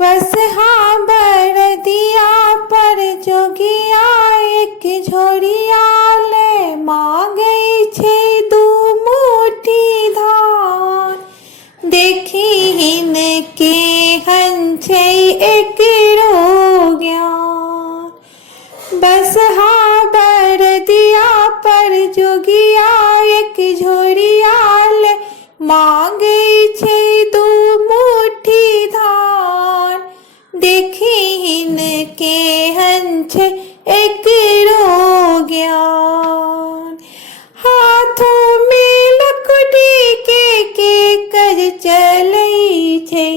बस हाँ बरदिया पर जोगिया एक झोरिया ले मांगै छै दू मुट्ठी धान। देखी हिनके हन छै एकरो ज्ञान। बस हाँ बरदिया पर जोगिया एक झोरिया ले मांगै छै दू मुट्ठी धान। देखी हिनके हन छै एकरो ज्ञान। हाथों में लकड़ी के कर चलै छै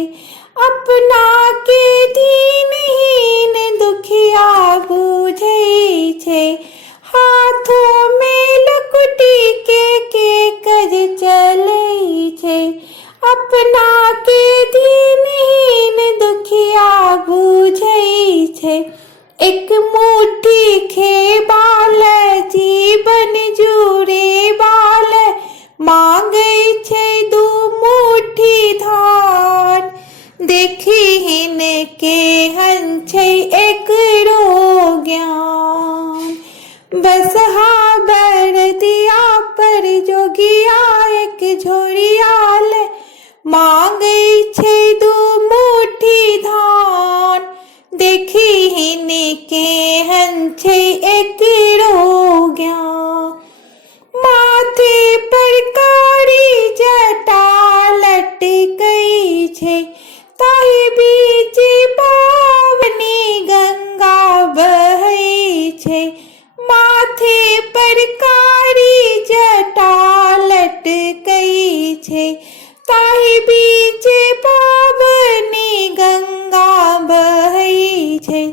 अपना के दीनहीन दुखिया बुझै छै। हाथों में लकड़ी के कर चलै छै अपना के दीनहीन दुखिया बुझै छै। एक मुट्ठी खेबाल जीवन जुड़े बाल मांगै छै दू मुट्ठी धान। देखी हिनके हन छै एकरो ज्ञान। बस हाँ बरदिया पर जोगिया एक झोरिया ले मांगै छै दू मुट्ठी धान। देखी हिनके हन छै एकरो ज्ञान। माथे पर कारी जटा लटकै छै ताहि बीच पावनी गंगा बहै छै। माथे पर कारी जटा लटकै छै ताहि बीच पावनी गंगा बहै छै।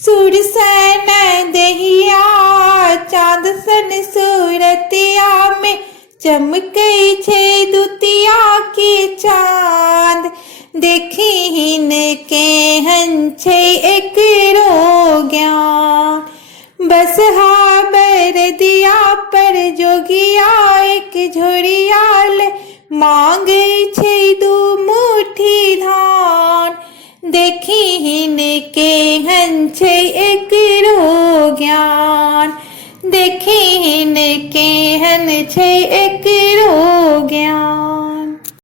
सुर सन दहिया चाँद सन सूरतिया में चमकै छै दुतिया के चाँद। देखी हिनके हन छै एकरो ज्ञान। बस हाँ बरदिया पर जोगिया एक झोरिया ले मांगै छै दू मुट्ठी धान। देखी हिनके हन छै एकरो ज्ञान। देखी हिनके हन छै एकरो ज्ञान।